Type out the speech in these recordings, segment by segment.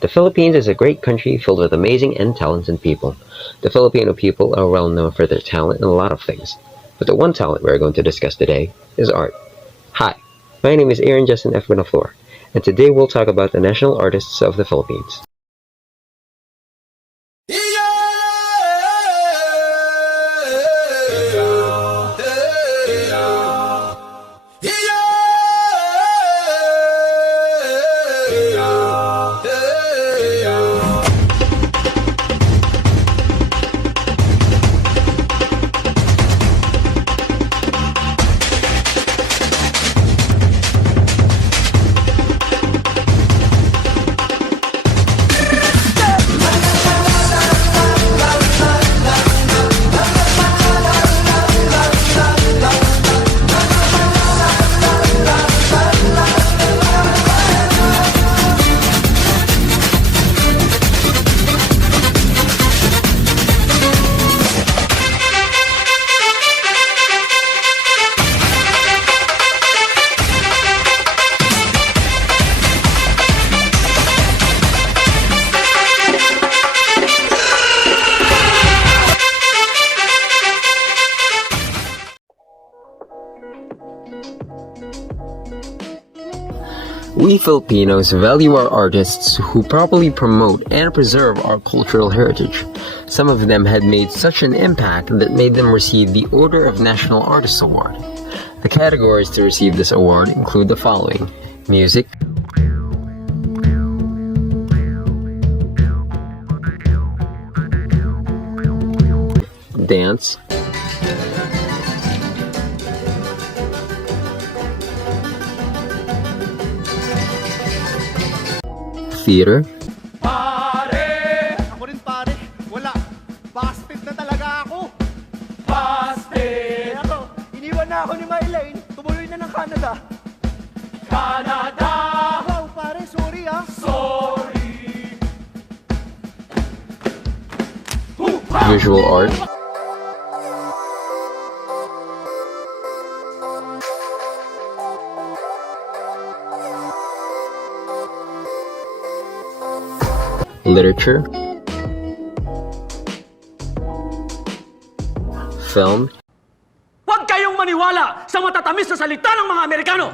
The Philippines is a great country filled with amazing and talented people. The Filipino people are well known for their talent in a lot of things, but the one talent we're going to discuss today is art. Hi, my name is Aaron Justin F. Bonaflor, and today we'll talk about the national artists of the Philippines. We Filipinos value our artists who properly promote and preserve our cultural heritage. Some of them had made such an impact that made them receive the Order of National Artists Award. The categories to receive this award include the following: music, dance, theater, Pare! Ako rin pare. Wala. Busted na talaga ako. Busted! Ako, iniwan na ako ni Mylene. Tumuloy na ng Canada. Canada! Wow, pare, sorry ah. Sorry. visual art, literature, film, Huwag kayong maniwala sa matatamis na salita ng mga Amerikano!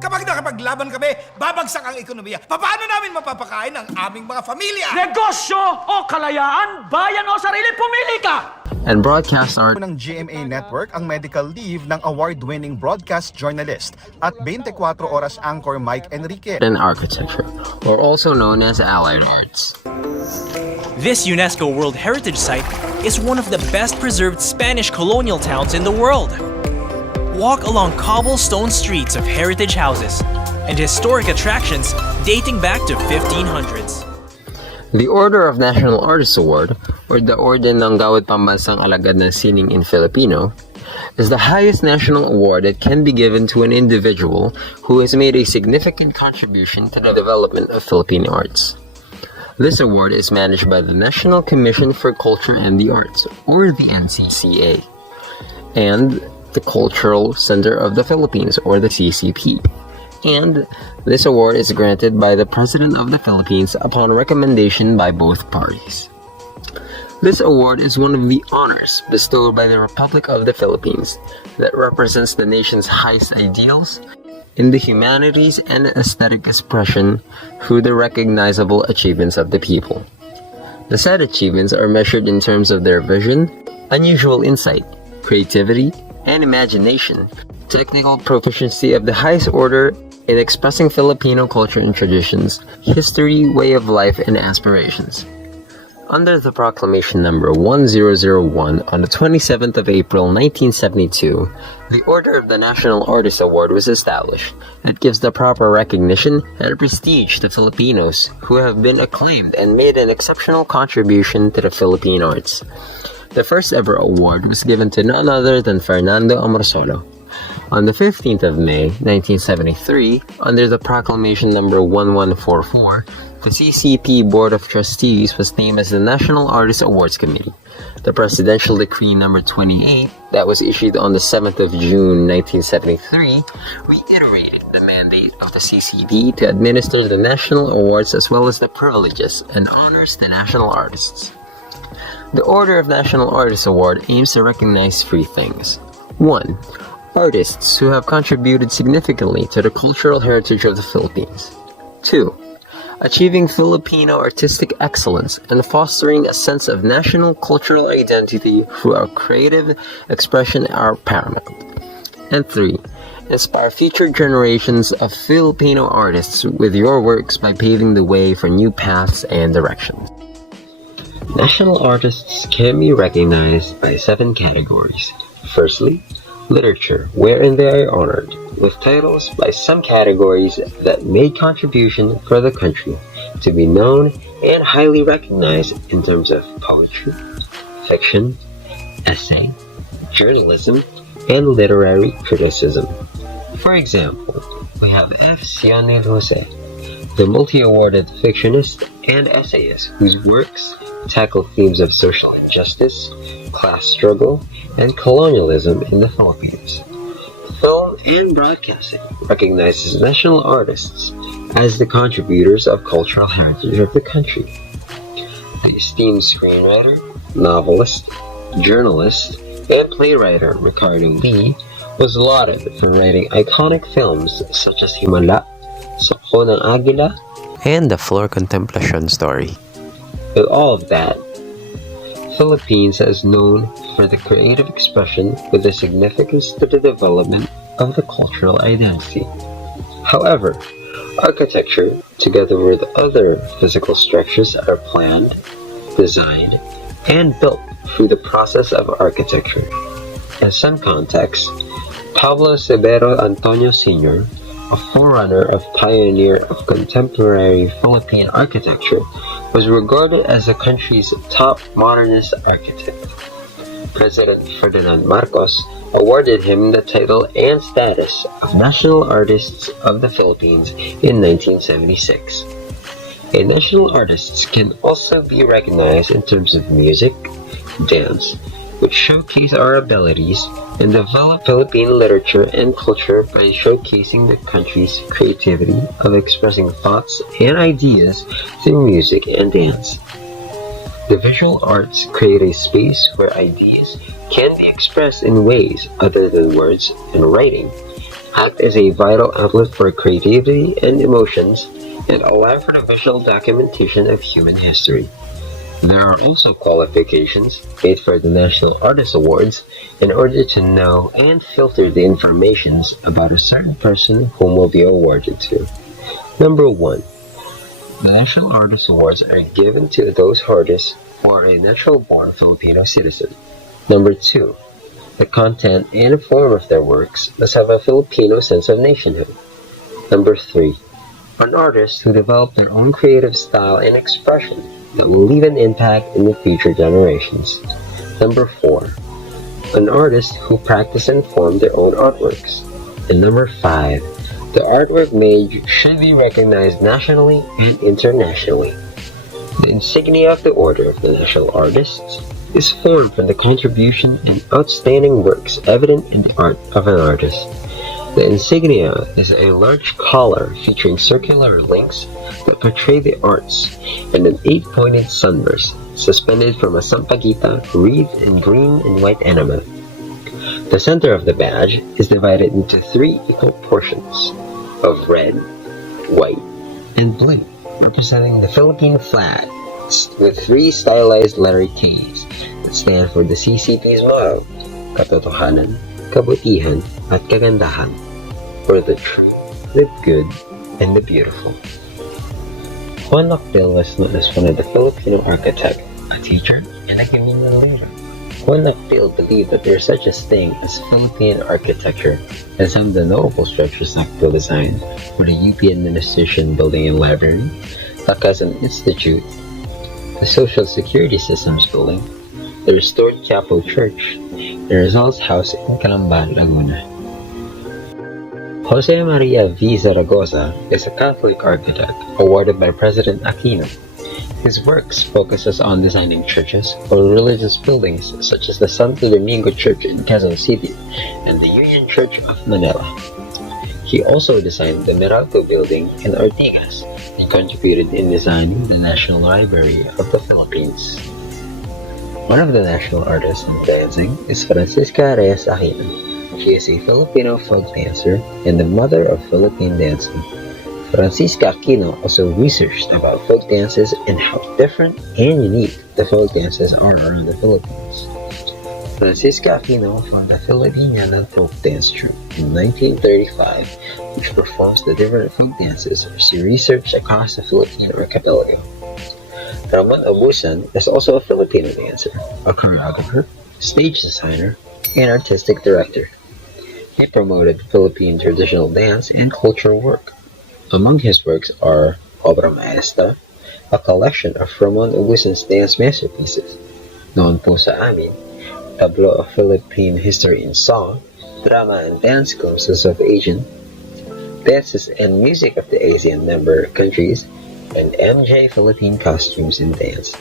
Kapag nakapaglaban kami, babagsak ang ekonomiya. Paano namin mapapakain ang aming mga pamilya? Negosyo o kalayaan, bayan o sarili, pumili ka! and broadcast art. Ng GMA Network ang medical leave ng award-winning broadcast journalist at 24 oras anchor Mike Enrique. And architecture, or also known as allied arts. This UNESCO World Heritage Site is one of the best preserved Spanish colonial towns in the world. Walk along cobblestone streets of heritage houses and historic attractions dating back to 1500s. The Order of National Artists Award, or the Orden ng Gawad Pambansang Alagad ng Sining in Filipino, is the highest national award that can be given to an individual who has made a significant contribution to the development of Philippine arts. This award is managed by the National Commission for Culture and the Arts, or the NCCA, and the Cultural Center of the Philippines, or the CCP. And this award is granted by the President of the Philippines upon recommendation by both parties. This award is one of the honors bestowed by the Republic of the Philippines that represents the nation's highest ideals in the humanities and aesthetic expression through the recognizable achievements of the people. The said achievements are measured in terms of their vision, unusual insight, creativity, and imagination, technical proficiency of the highest order in expressing Filipino culture and traditions, history, way of life, and aspirations. Under the Proclamation Number 1001 on the 27th of April 1972, the Order of the National Artists Award was established. It gives the proper recognition and prestige to Filipinos who have been acclaimed and made an exceptional contribution to the Philippine arts. The first ever award was given to none other than Fernando Amorsolo. On the 15th of May, 1973, under the Proclamation number 1144, the CCP Board of Trustees was named as the National Artist Awards Committee. The Presidential Decree number 28, that was issued on the 7th of June, 1973, reiterated the mandate of the CCB to administer the national awards as well as the privileges and honors the national artists. The Order of National Artists Award aims to recognize three things. 1. Artists who have contributed significantly to the cultural heritage of the Philippines. 2. Achieving Filipino artistic excellence and fostering a sense of national cultural identity through our creative expression are paramount. And 3. Inspire future generations of Filipino artists with your works by paving the way for new paths and directions. National artists can be recognized by 7 categories. Firstly, literature, wherein they are honored with titles by some categories that made contribution for the country to be known and highly recognized in terms of poetry, fiction, essay, journalism, and literary criticism. For example, we have F. Sionil Jose, the multi-awarded fictionist and essayist whose works tackle themes of social injustice, class struggle, and colonialism in the Philippines. Film and broadcasting recognizes national artists as the contributors of cultural heritage of the country. The esteemed screenwriter, novelist, journalist, and playwright Ricardo Lee was lauded for writing iconic films such as Himala, Soko ng Agila, and The Flor Contemplacion Story. With all of that, Philippines is known for the creative expression with a significance to the development of the cultural identity. However, architecture, together with other physical structures, are planned, designed, and built through the process of architecture. In some contexts, Pablo Severo Antonio Sr., a forerunner of pioneer of contemporary Philippine architecture, was regarded as the country's top modernist architect. President Ferdinand Marcos awarded him the title and status of National Artists of the Philippines in 1976. A national artist can also be recognized in terms of music, dance, which showcase our abilities, and develop Philippine literature and culture by showcasing the country's creativity of expressing thoughts and ideas through music and dance. The visual arts create a space where ideas can be expressed in ways other than words and writing, act as a vital outlet for creativity and emotions, and allow for the visual documentation of human history. There are also qualifications made for the National Artist Awards in order to know and filter the information about a certain person whom will be awarded to. Number 1. The National Artist Awards are given to those artists who are a natural-born Filipino citizen. Number 2. The content and form of their works must have a Filipino sense of nationhood. Number 3. An artist who develop their own creative style and expression that will leave an impact in the future generations. Number 4. An artist who practice and form their own artworks. And number 5. The artwork made should be recognized nationally and internationally. The insignia of the Order of the National Artists is formed from the contribution and outstanding works evident in the art of an artist. The insignia is a large collar featuring circular links that portray the arts and an 8-pointed sunburst suspended from a sampaguita wreathed in green and white enamel. The center of the badge is divided into 3 equal portions of red, white, and blue, representing the Philippine flag with 3 stylized letter K's that stand for the CCP's motto, Katotohanan, Kabutihan, at Kagandahan, or the true, the good, and the beautiful. Juan Lactil was known as one of the Filipino architects, a teacher, and a communal leader. Juan Lactil believed that there is such a thing as Philippine architecture, and some of the notable structures Lactil designed were the UP Administration Building and Library, the Quezon Institute, the Social Security Systems Building, the restored Chapel Church, and the Results House in Calamba, Laguna. Jose Maria V. Zaragoza is a Catholic architect awarded by President Aquino. His works focuses on designing churches or religious buildings such as the Santo Domingo Church in Quezon City and the Union Church of Manila. He also designed the Meralco building in Ortigas and contributed in designing the National Library of the Philippines. One of the national artists in dancing is Francisca Reyes Aquino. She is a Filipino folk dancer and the mother of Philippine dancing. Francisca Aquino also researched about folk dances and how different and unique the folk dances are around the Philippines. Francisca Aquino formed the Filipiniana Folk Dance Troupe in 1935, which performs the different folk dances she researched across the Philippine archipelago. Ramon Abusan is also a Filipino dancer, a choreographer, stage designer, and artistic director. He promoted Philippine traditional dance and cultural work. Among his works are Obra Maestra, a collection of Ramon Abusan's dance masterpieces, Noon Po Sa Amin, Tableau of Philippine History in Song, Drama and Dance Glimpses of Asian, Dances and Music of the ASEAN member countries, and MJ Philippine Costumes in Dance.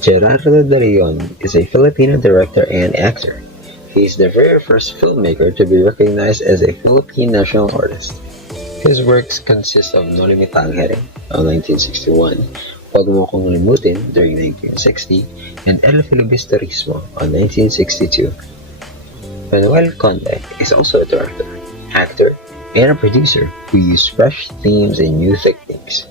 Gerardo de Leon is a Filipino director and actor. He is the very first filmmaker to be recognized as a Philippine national artist. His works consist of No Limitang Hereng on 1961, Huwag Mo Kong Limutin during 1960, and El Filibusterismo on 1962. Manuel Conde is also a director, actor, and a producer who used fresh themes and new techniques.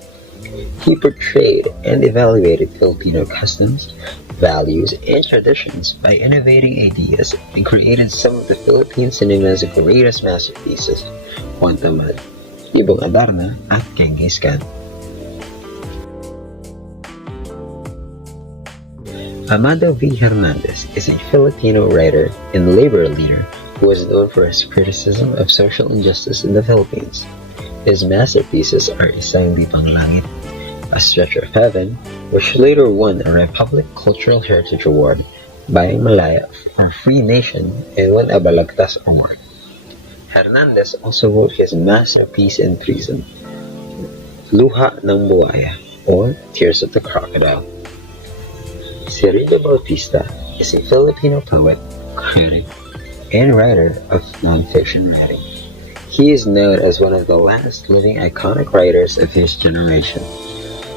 He portrayed and evaluated Filipino customs, values, and traditions by innovating ideas and created some of the Philippine cinema's greatest masterpieces, Juan Tamad, Ibong Adarna, at Genghis Khan. Amado V. Hernandez is a Filipino writer and labor leader who is known for his criticism of social injustice in the Philippines. His masterpieces are Isang Lipang Langit, A Stretch of Heaven, which later won a Republic Cultural Heritage Award by Malaya for Free Nation and won a Balagtas Award. Hernandez also wrote his masterpiece in treason, Luha ng Buhaya, or Tears of the Crocodile. Cirilo Bautista is a Filipino poet, critic, and writer of non-fiction writing. He is known as one of the last living iconic writers of his generation.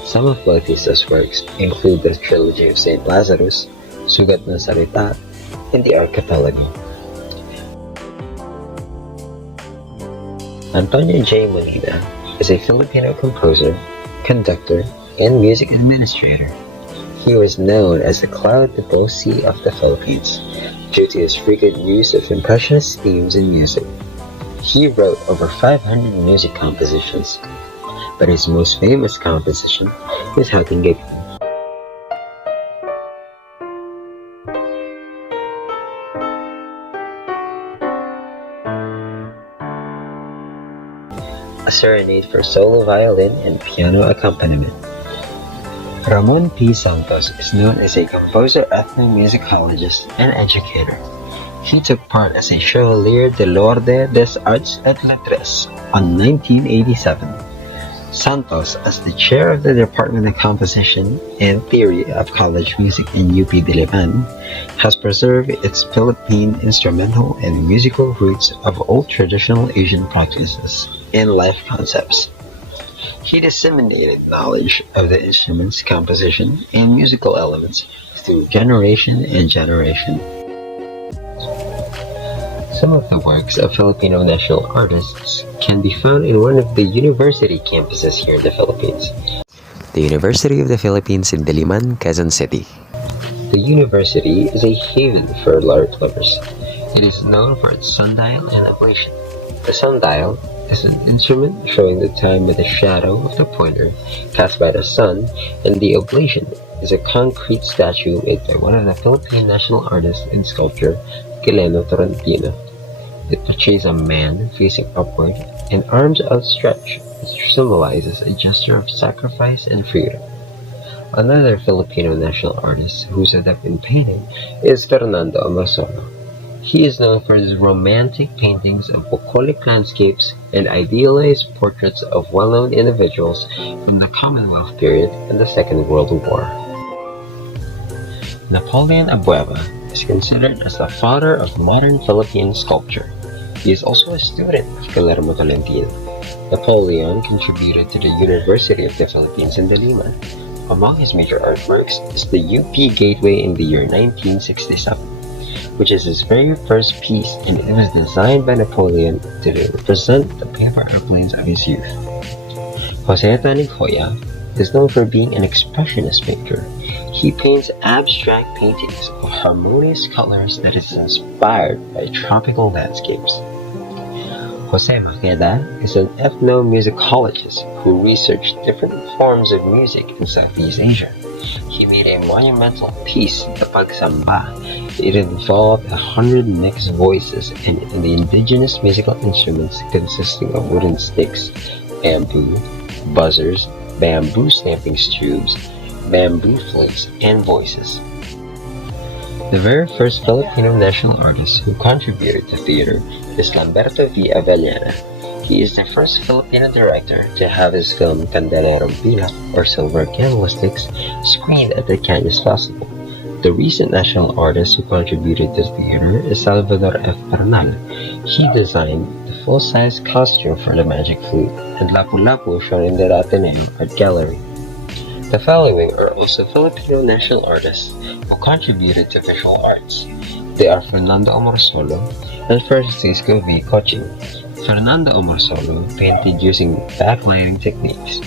Some of Bautista's works include the trilogy of St. Lazarus, Sugat ng Salita, and The Archipelago. Antonio J. Molina is a Filipino composer, conductor, and music administrator. He was known as the Claude Debussy of the Philippines due to his frequent use of impressionist themes in music. He wrote over 500 music compositions, but his most famous composition is Hating Gaypin. A Serenade for Solo Violin and Piano Accompaniment. Ramon P. Santos is known as a composer, ethnomusicologist, and educator. He took part as a Chevalier de l'Ordre des Arts et Lettres on 1987. Santos, as the chair of the Department of Composition and Theory of College Music in UP Diliman, has preserved its Philippine instrumental and musical roots of old traditional Asian practices and life concepts. He disseminated knowledge of the instrument's composition and musical elements through generation and generation. Some of the works of Filipino national artists can be found in one of the university campuses here in the Philippines, the University of the Philippines in Diliman, Quezon City. The university is a haven for art lovers. It is known for its sundial and ablation. The sundial is an instrument showing the time with the shadow of the pointer cast by the sun, and the oblation is a concrete statue made by one of the Philippine national artists in sculpture, Quileno Torrentino. It portrays a man facing upward and arms outstretched, which symbolizes a gesture of sacrifice and freedom. Another Filipino national artist who's adept in painting is Fernando Amorsolo. He is known for his romantic paintings of bucolic landscapes and idealized portraits of well-known individuals from the Commonwealth period and the Second World War. Napoleon Abueva is considered as the father of modern Philippine sculpture. He is also a student of Guillermo Tolentino. Napoleon contributed to the University of the Philippines in Diliman. Among his major artworks is the UP Gateway in the year 1967, which is his very first piece, and it was designed by Napoleon to represent the paper airplanes of his youth. Jose Joya is known for being an expressionist painter. He paints abstract paintings of harmonious colors that is inspired by tropical landscapes. Jose Maceda is an ethnomusicologist who researched different forms of music in Southeast Asia. He made a monumental piece, the Pagsamba. It involved 100 mixed voices and the indigenous musical instruments consisting of wooden sticks, bamboo, buzzers, bamboo stamping tubes, bamboo flutes, and voices. The very first Filipino national artist who contributed to theater is Lamberto V. Avellana. He is the first Filipino director to have his film Candelerong Pilak, or Silver Candlesticks, screened at the Cannes Festival. The recent national artist who contributed to theater is Salvador F. Bernal. He designed the full-size costume for the Magic Flute and Lapu-Lapu shown in the Ateneo Art Gallery. The following are also Filipino national artists who contributed to visual arts. They are Fernando Amorsolo and Francisco V. Cooching. Fernando Amorsolo painted using backlighting techniques.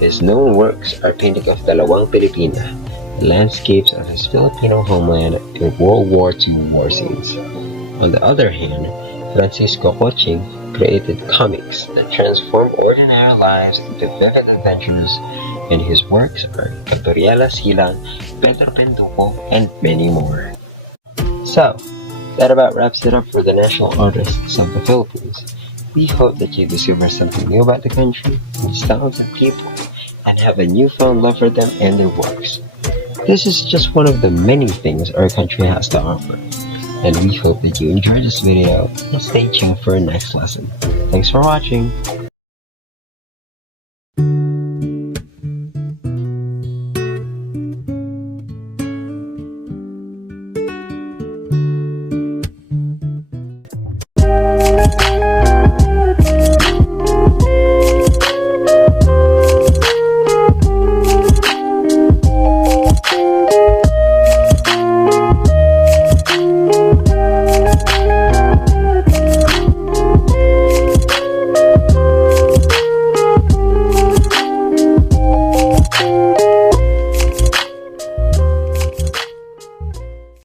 His known works are painting of Dalawang Pilipina, the landscapes of his Filipino homeland in World War II war scenes. On the other hand, Francisco Cooching created comics that transform ordinary lives into vivid adventures, and his works are Gabriela Silang, Pedro Penduko, and many more. So, that about wraps it up for the national artists of the Philippines. We hope that you discover something new about the country and its talented people, and have a newfound love for them and their works. This is just one of the many things our country has to offer, and we hope that you enjoyed this video and stay tuned for our next lesson. Thanks for watching!